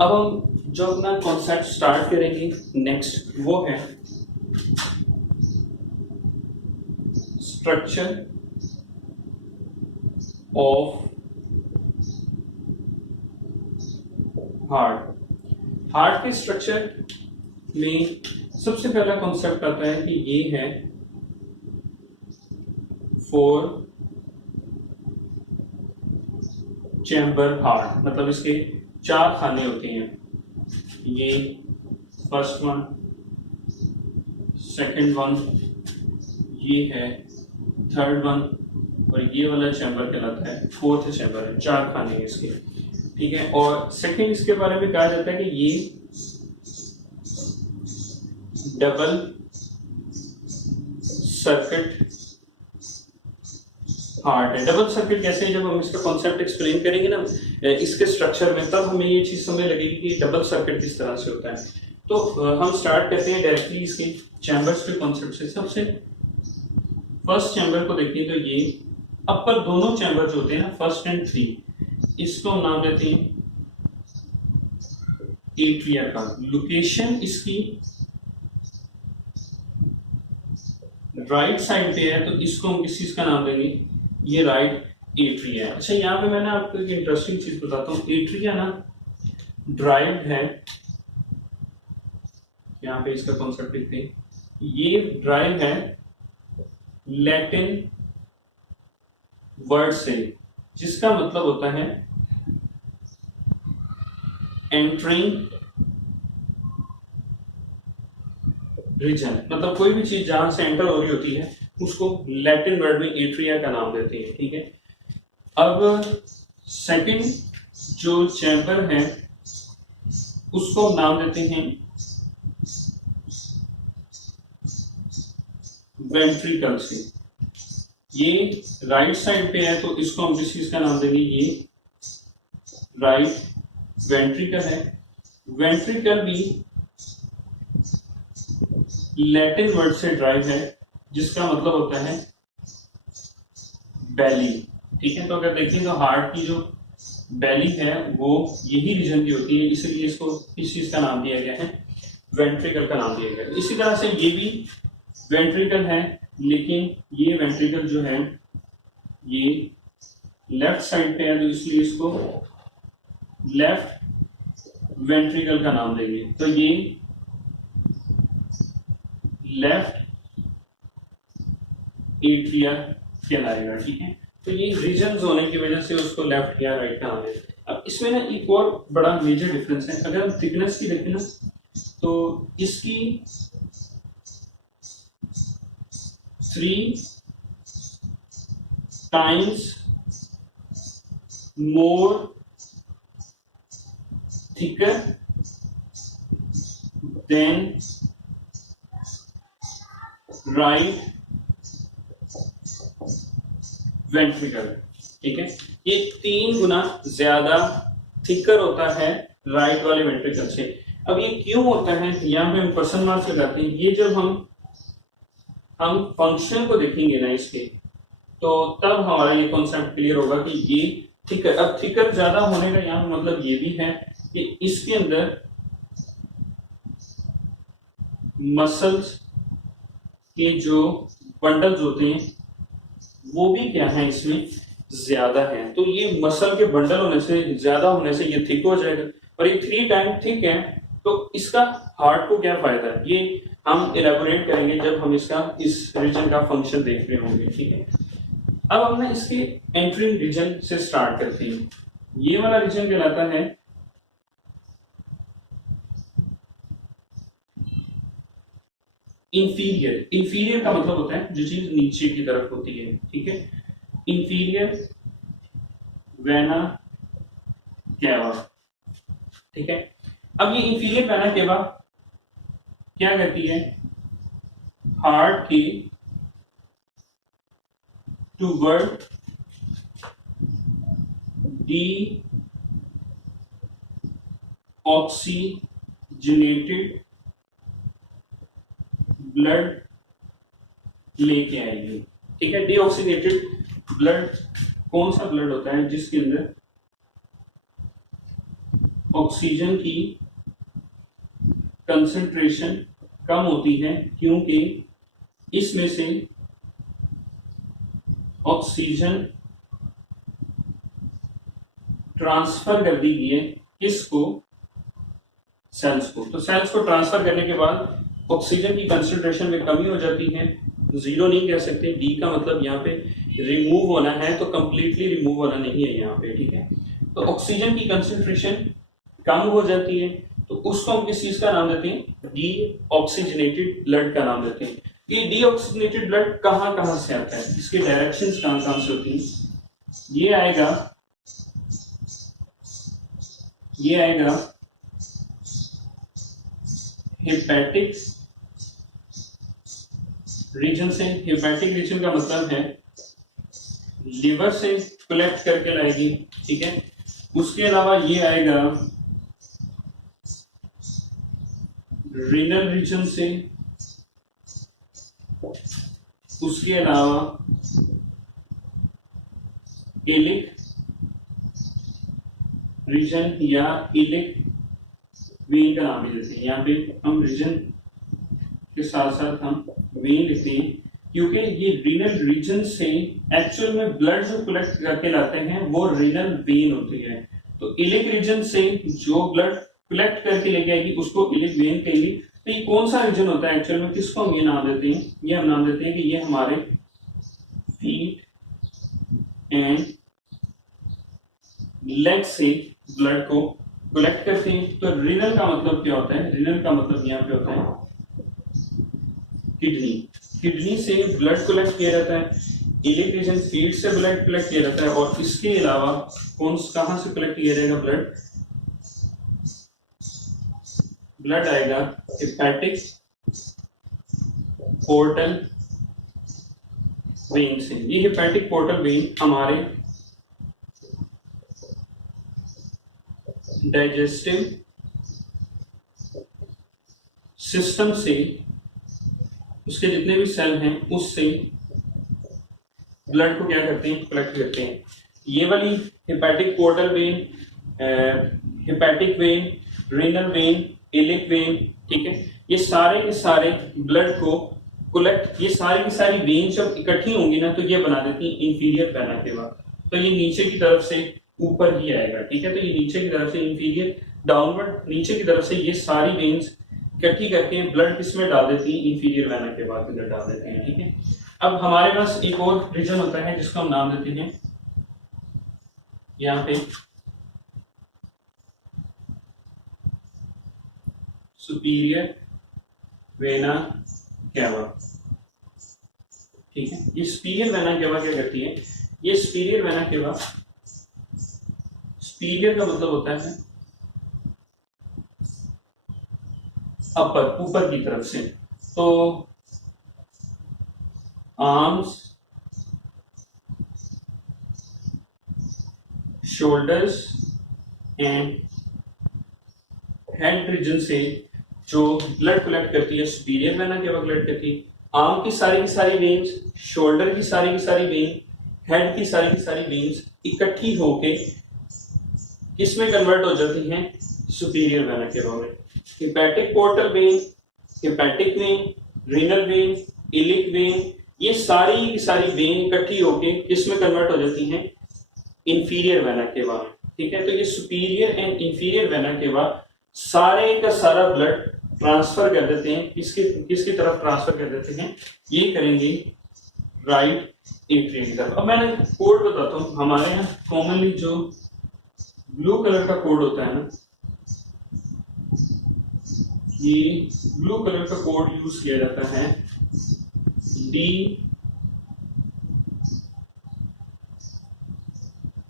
अब हम जो अपना कॉन्सेप्ट स्टार्ट करेंगे नेक्स्ट वो है स्ट्रक्चर ऑफ हार्ट के स्ट्रक्चर में सबसे पहला कॉन्सेप्ट आता है कि ये है 4 चैम्बर हार्ट, मतलब इसके 4 खाने होते हैं। ये फर्स्ट वन, सेकंड वन, ये है थर्ड वन, और ये वाला चैम्बर कहलाता है फोर्थ चैम्बर है। 4 खाने हैं इसके, ठीक है। और सेकंड इसके बारे में कहा जाता है कि ये डबल सर्किट हार्ट है। डबल सर्किट कैसे है, जब हम इसका कॉन्सेप्ट एक्सप्लेन करेंगे ना इसके स्ट्रक्चर में, तब हमें ये चीज समझ लगेगी कि डबल सर्किट किस तरह से होता है। तो हम स्टार्ट करते हैं डायरेक्टली इसके चैम्बर्स के कॉन्सेप्ट से। सबसे फर्स्ट चैम्बर को देखिए तो ये अपर दोनों चैम्बर जो होते हैं ना, फर्स्ट एंड 3, इसको हम नाम देते हैं एट्रिया का। लोकेशन इसकी राइट साइड पे है, तो इसको हम किस चीज का नाम देंगे, ये राइट एट्रिया है। अच्छा, यहाँ पे मैंने आपको एक इंटरेस्टिंग चीज बताता हूँ। एट्रिया ना ड्राइव्ड है, यहाँ पे इसका कॉन्सेप्ट लिखते हैं, ये ड्राइव है लैटिन वर्ड से, जिसका मतलब होता है एंटरिंग रीजन। मतलब कोई भी चीज जहां से एंटर हो रही होती है उसको लैटिन वर्ड में एट्रिया का नाम देते हैं, ठीक है। अब सेकंड जो चैम्बर है उसको नाम देते हैं वेंट्रिकल से। ये राइट साइड पे है, तो इसको हम किस चीज का नाम देंगे, ये राइट वेंट्रिकल है। वेंट्रिकल भी लैटिन वर्ड से ड्राइव है, जिसका मतलब होता है बेली, ठीक है। तो अगर देखें तो हार्ट की जो बेली है वो यही रीजन की होती है, इसलिए इसको इस चीज का नाम दिया गया है, वेंट्रिकल का नाम दिया गया है। इसी तरह से ये भी वेंट्रिकल है, लेकिन ये वेंट्रिकल जो है ये लेफ्ट साइड पे है, तो इसलिए इसको लेफ्ट वेंट्रिकल का नाम देंगे। तो ये लेफ्ट एट्रिया कहलाएगा, ठीक है। तो ये रीजन होने की वजह से उसको लेफ्ट या राइट का नाम है। अब इसमें ना एक और बड़ा मेजर डिफरेंस है। अगर हम थिकनेस की देखें ना, तो इसकी 3 times more thicker than right ventricle, ठीक है। ये 3 गुना ज्यादा थिकर होता है राइट वाले वेंट्रिकल से। अब ये क्यों होता है, यहाँ पे हम क्वेश्चन मार्क लगाते हैं। ये जब हम फंक्शन को देखेंगे ना इसके, तो तब हमारा ये कॉन्सेप्ट क्लियर होगा कि ये थिकर। अब थिकर ज्यादा होने का यहाँ मतलब ये भी है कि इसके अंदर मसल्स के जो बंडल्स होते हैं वो भी क्या है, इसमें ज्यादा है। तो ये मसल के बंडल होने से, ज्यादा होने से ये थिक हो जाएगा, और ये 3 टाइम थिक है। तो इसका हार्ट को क्या फायदा है, ये हम इलेबोरेट करेंगे जब हम इसका इस रीजन का फंक्शन देख रहे होंगे, ठीक है। अब हम ना इसके एंटरिंग रीजन से स्टार्ट करते हैं। ये वाला रीजन कहलाता है इंफीरियर। इंफीरियर का मतलब होता है जो चीज नीचे की तरफ होती है, ठीक है। इंफीरियर वेना केवा, ठीक है। अब ये इंफीरियर वेना केवा क्या कहती है, हार्ट की टूवर्ड डी ऑक्सीजनेटेड ब्लड लेके आएगी, ठीक है। डीऑक्सीनेटेड ब्लड कौन सा ब्लड होता है जिसके अंदर ऑक्सीजन की कंसंट्रेशन कम होती है क्योंकि इसमें से ऑक्सीजन ट्रांसफर कर दी गई है किसको, सेल्स को। तो सेल्स को ट्रांसफर करने के बाद ऑक्सीजन की कंसंट्रेशन में कमी हो जाती है, जीरो नहीं कह सकते, डी का मतलब यहाँ पे रिमूव होना है, तो कंप्लीटली रिमूव होना नहीं है यहाँ पे, ठीक है। तो ऑक्सीजन की कंसंट्रेशन कम हो जाती है, तो उसको हम किस चीज का नाम देते हैं, डी ऑक्सीजनेटेड ब्लड का नाम देते हैं। ये डी ऑक्सीजनेटेड ब्लड कहाँ कहाँ से आता है, इसके डायरेक्शंस कहाँ कहाँ से होती हैं। ये आएगा हेपेटिक रीजन से। हेपेटिक रीजन का मतलब है लिवर से कलेक्ट करके लाएगी, ठीक है। उसके अलावा ये आएगा रीनल रीजन से, उसके अलावा इलिक रीजन या इलिक वेन का नाम भी देते हैं। यहाँ पे हम रीजन के साथ साथ हम वेन लिखते हैं क्योंकि ये रीनल रीजन से एक्चुअल में ब्लड जो कलेक्ट करके लाते हैं वो रीनल वेन होती है। तो इलिक रीजन से जो ब्लड कलेक्ट करके लेके आएगी उसको इलिक वेन कहेगी। तो ये कौन सा रीजन होता है एक्चुअल में, किसको हम ये नाम देते हैं, ये हम नाम देते हैं कि ये हमारे फीट एंड लेग से ब्लड को कलेक्ट करते हैं। तो रीनल का मतलब क्या होता है, रीनल का मतलब यहाँ पे होता है किडनी। किडनी से ब्लड कलेक्ट किया जाता है, इलिक रीजन फीट से ब्लड कलेक्ट किया जाता है, और इसके अलावा कहां से कलेक्ट किया जाएगा ब्लड, ब्लड आएगा हेपेटिक पोर्टल वेन से। ये हेपेटिक पोर्टल वेन हमारे डाइजेस्टिव सिस्टम से, उसके जितने भी सेल हैं उससे ब्लड को क्या करते हैं, कलेक्ट करते हैं। ये वाली hepatic portal vein, hepatic when, renal vein, iliac when, ठीक है, ये सारे के सारे ब्लड को कलेक्ट, ये सारी की सारी वेन जब इकट्ठी होंगी ना तो ये बना देती है इंफीरियर वेना केवा। तो ये नीचे की तरफ से ऊपर ही आएगा, ठीक है। तो ये नीचे की तरफ से इंफीरियर डाउनवर्ड, नीचे की तरफ से ये सारी वेन्स इकट्ठी करके ब्लड किसमें डाल देती है, इंफीरियर वेना के बाद इधर डाल देते हैं, ठीक है। अब हमारे पास एक और रीजन होता है जिसको हम नाम देते हैं यहाँ पे सुपीरियर वेना केवा, ठीक है। ये सुपीरियर वेना केवा क्या करती है, ये सुपीरियर वेना केवा, सुपीरियर का मतलब होता है अपर, ऊपर की तरफ से। तो arms, shoulders and head region से जो ब्लड कलेक्ट करती है सुपीरियर वेना केवा कलेक्ट करती है। आर्म की सारी वेन्स, शोल्डर की सारी वेन, हेड की सारी वेन्स इकट्ठी होके किसमें कन्वर्ट हो जाती हैं, सुपीरियर वेना केवा में। Hepatic portal vein, hepatic when, renal vein, iliac when, ये सारी की सारी वेन इकट्ठी होके किसमें कन्वर्ट हो जाती हैं, इंफीरियर वेना केवा में, ठीक है। तो ये superior and inferior vena cava सारे का सारा ब्लड ट्रांसफर कर देते हैं, किसकी तरफ ट्रांसफर कर देते हैं, ये करेंगे राइट एट्रियम की तरफ। अब मैंने कोड बताता हूँ, हमारे यहाँ कॉमनली जो ब्लू कलर का कोड होता है ना, ये ब्लू कलर का कोड यूज किया जाता है डी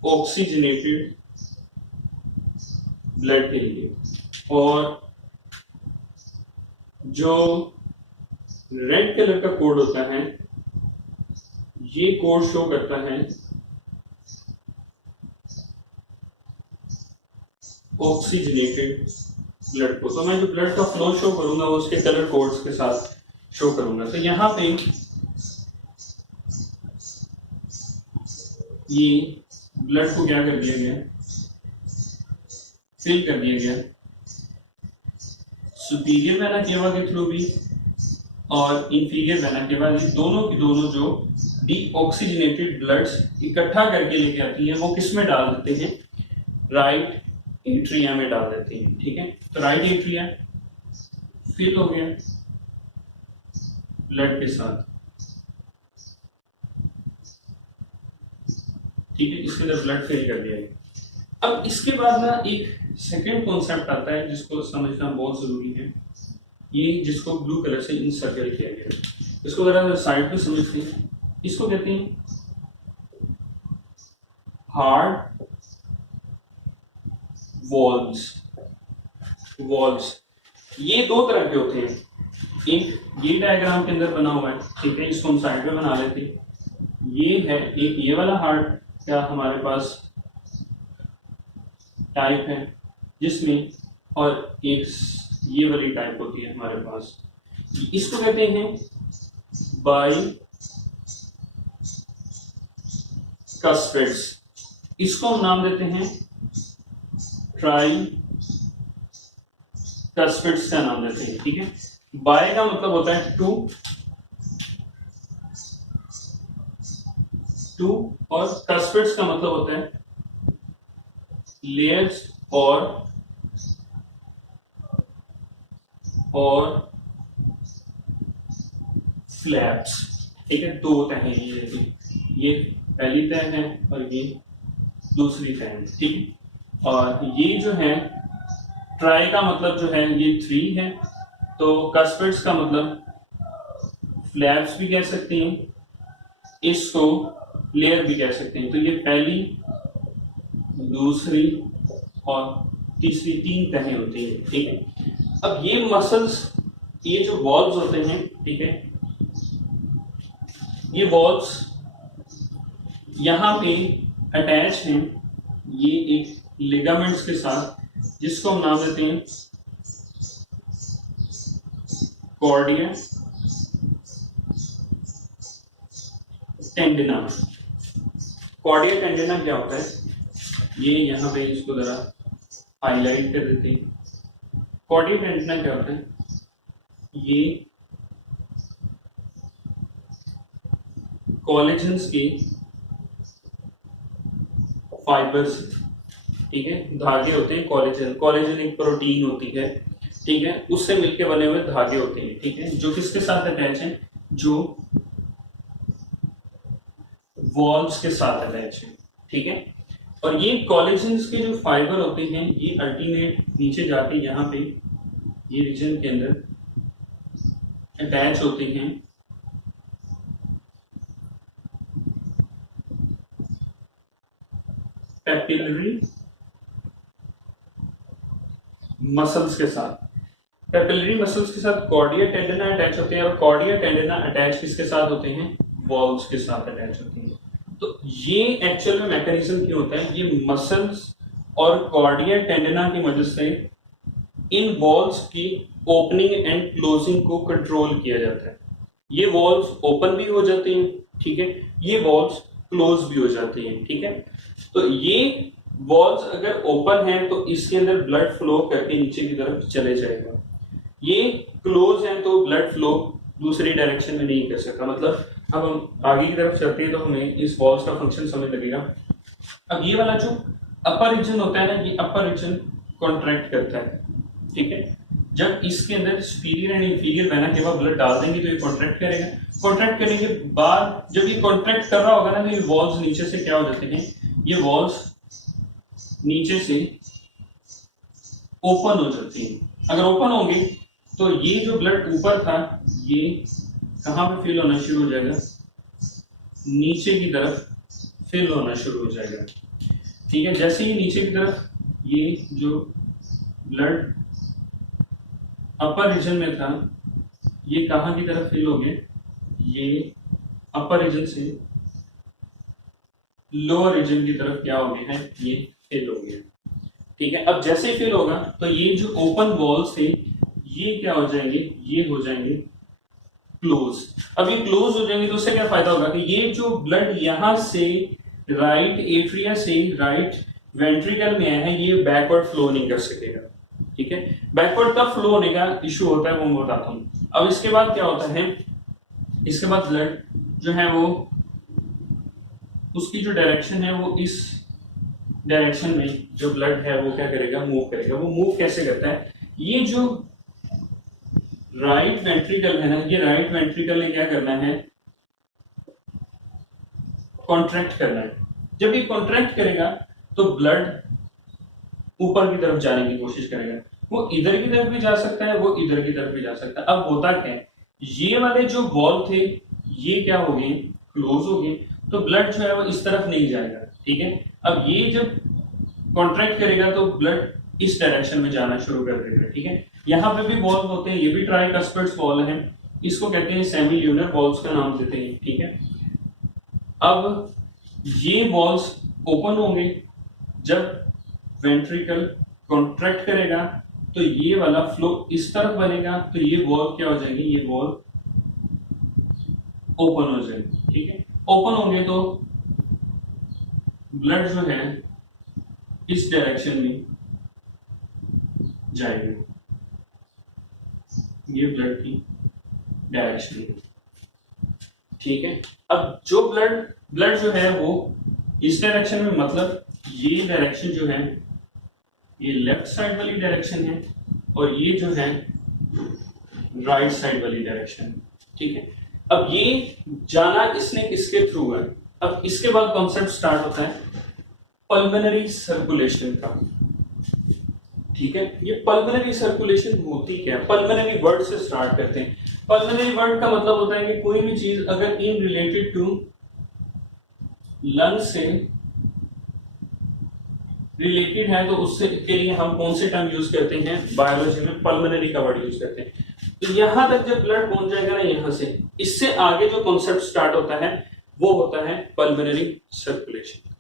ऑक्सीजनेटेड ब्लड के लिए, और जो रेड कलर का कोड होता है ये कोड शो करता है ऑक्सीजनेटेड ब्लड को। तो मैं जो ब्लड का फ्लो शो करूंगा वो उसके कलर कोड्स के साथ शो करूंगा। तो यहाँ पे ये ब्लड को क्या कर दिया गया, फिल कर दिया गया, सुपीरियर वेना केवा के थ्रू भी और इंफीरियर वेना केवा, ये दोनों की दोनों जो डीऑक्सीजनेटेड ब्लड्स इकट्ठा करके लेके आती है वो किस में डाल देते हैं, राइट एट्रिया में डाल देते हैं। ठीक है, तो राइट एट्रिया फिल हो गया ब्लड के साथ। ठीक है, इसके अंदर ब्लड फिल कर दिया गया। अब इसके बाद ना एक सेकेंड कॉन्सेप्ट आता है जिसको समझना बहुत जरूरी है, ये जिसको ब्लू कलर से इन सर्कल किया गया, इसको जरा साइड पे समझते हैं। इसको कहते हैं हार्ड वॉल्स। वॉल्स ये दो तरह के होते हैं, एक ये डायग्राम के अंदर बना हुआ है, ठीक है, इसको हम साइड पे बना लेते हैं। ये है एक ये वाला हार्ट क्या हमारे पास टाइप है जिसमें, और एक ये वाली टाइप होती है हमारे पास, इसको कहते हैं बाई कस्पिड्स। इसको हम नाम देते हैं ट्राई कस्पिड्स का नाम देते हैं। ठीक है, बाय का मतलब होता है टू, और कस्पिड्स का मतलब होता है लेयर्स और फ्लैप्स। ठीक है, दो तह हैं ये पहली तह है और ये दूसरी तह है। ठीक है, और ये जो है ट्राई का मतलब जो है ये 3 है, तो कस्पिड्स का मतलब फ्लैप्स भी कह सकते हैं, इसको लेयर भी कह सकते हैं। तो ये पहली, दूसरी और तीसरी 3 तहें होती हैं। ठीक है, अब ये मसल्स, ये जो वॉल्व्स होते हैं, ठीक है, ये वॉल्व्स यहां पे अटैच हैं ये एक लिगामेंट्स के साथ, जिसको हम नाम देते हैं कॉर्डिया टेंडिना। कॉर्डिया टेंडिना क्या होता है, ये यहाँ पे इसको जरा हाईलाइट कर देते हैं। कॉर्डिया टेंडिना क्या होता है, ये कोलेजन्स के फाइबर्स, ठीक है, धागे होते हैं। कोलेजन, कोलेजन एक प्रोटीन होती है, ठीक है, उससे मिलकर बने हुए धागे होते हैं। ठीक है, जो किसके साथ अटैच है, जो वॉल्व्स के साथ अटैच है। ठीक है, और ये कोलेजन्स के जो फाइबर होते हैं ये अल्टरनेट नीचे जाके यहाँ पे ये रीजन के अंदर अटैच होते हैं कैपिलरी मसल्स के साथ। कैपिलरी मसल्स के साथ कॉर्डिया टेंडिना अटैच होते हैं, और कॉर्डिया टेंडिना अटैच किसके साथ होते हैं, वॉल्व्स के साथ अटैच होते हैं। तो ये एक्चुअल में मैकेनिज्म क्यों होता है, ये मसल्स और कॉर्डिया टेंडिना की मदद से इन वॉल्व्स की ओपनिंग एंड क्लोजिंग को कंट्रोल किया जाता है। ये वॉल्व्स ओपन भी हो जाते हैं, ठीक है, ये वॉल्व्स क्लोज भी हो जाते हैं। ठीक है, तो ये वॉल्व्स अगर ओपन है तो इसके अंदर ब्लड फ्लो करके नीचे की तरफ चले जाएगा, ये क्लोज है तो ब्लड फ्लो दूसरी डायरेक्शन में नहीं कर सकता। मतलब अब हम आगे की तरफ चलते हैं तो हमें इस वॉल्व्स का फंक्शन समझ लगेगा। अब ये वाला जो अपर रीजन होता है ना, ये अपर रीजन कॉन्ट्रैक्ट करता है। ठीक है, जब इसके अंदर सुपीरियर एंड इंफीरियर वेना के बाद ब्लड डाल देंगे तो ये कॉन्ट्रैक्ट करेगा। कॉन्ट्रैक्ट करने के बाद जब ये कॉन्ट्रैक्ट कर रहा होगा ना, तो ये वॉल्व्स नीचे से क्या हो जाते हैं, ये वॉल्व्स नीचे से ओपन हो जाती हैं। अगर ओपन होंगे तो ये जो ब्लड ऊपर था ये कहां पे फिल होना शुरू हो जाएगा, नीचे की तरफ फिल होना शुरू हो जाएगा। ठीक है, जैसे ही नीचे की तरफ ये जो ब्लड अपर रीजन में था ये कहां की तरफ फिल हो गया, ये अपर रीजन से लोअर रीजन की तरफ क्या हो गया है, ये फिल हो गया। ठीक है, अब जैसे फिल होगा तो ये जो ओपन वॉल्स थे ये क्या हो जाएंगे, ये हो जाएंगे क्लोज। अब ये क्लोज हो जाएंगे तो उससे क्या फायदा होगा कि ये जो ब्लड यहां से राइट एट्रिया से राइट वेंट्रिकल में है ये बैकवर्ड फ्लो नहीं कर सकेगा, ठीक है। बैकवर्ड का फ्लो होने का इशू होता है वो मैं बताता हूँ। अब इसके बाद क्या होता है, इसके बाद ब्लड जो है वो उसकी जो डायरेक्शन है वो इस डायरेक्शन में जो ब्लड है वो क्या करेगा, मूव करेगा। वो मूव कैसे करता है, ये जो राइट वेंट्रिकल है ना, ये राइट वेंट्रिकल ने क्या करना है, कॉन्ट्रैक्ट करना है। जब ये कॉन्ट्रैक्ट करेगा तो ब्लड ऊपर की तरफ जाने की कोशिश करेगा। वो इधर की तरफ भी जा सकता है, वो इधर की तरफ भी जा सकता है। अब होता क्या है, ये वाले जो बॉल थे ये क्या हो गए, क्लोज हो गए, तो ब्लड जो है वो इस तरफ नहीं जाएगा, ठीक है। अब ये जब कॉन्ट्रैक्ट करेगा तो ब्लड इस डायरेक्शन में जाना शुरू कर देगा, ठीक है। यहाँ पे भी बॉल होते हैं, ये भी ट्राइकस्पिड्स बॉल है, इसको कहते हैं सेमी ल्यूनर बॉल्स का नाम देते हैं, ठीक है। अब ये बॉल्स ओपन होंगे जब वेंट्रिकल कॉन्ट्रैक्ट करेगा, तो ये वाला फ्लो इस तरफ बनेगा, तो ये बॉल क्या हो जाएगी, ये बॉल ओपन हो जाएगी, ठीक है। ओपन होंगे तो ब्लड जो है इस डायरेक्शन में जाएगी, ये ब्लड की डायरेक्शन है, ठीक है। अब जो ब्लड जो है वो इस डायरेक्शन में, मतलब ये डायरेक्शन जो है ये लेफ्ट साइड वाली डायरेक्शन है और ये जो है राइट साइड वाली डायरेक्शन है, ठीक है। अब ये जाना इसने किसके थ्रू है, अब इसके बाद कॉन्सेप्ट स्टार्ट होता है पल्मोनरी सर्कुलेशन का, ठीक है। ये पल्मोनरी सर्कुलेशन होती क्या है, पल्मोनरी वर्ड से स्टार्ट करते हैं। पल्मोनरी वर्ड का मतलब होता है कि कोई भी चीज अगर इन रिलेटेड टू लंग से रिलेटेड है तो उससे के लिए हम कौन से टर्म यूज करते हैं, बायोलॉजी में पल्मोनरी का वर्ड यूज करते हैं। तो यहां तक जब ब्लड पहुंच जाएगा ना यहां से, इससे आगे जो कॉन्सेप्ट स्टार्ट होता है वो होता है पल्मोनरी सर्कुलेशन।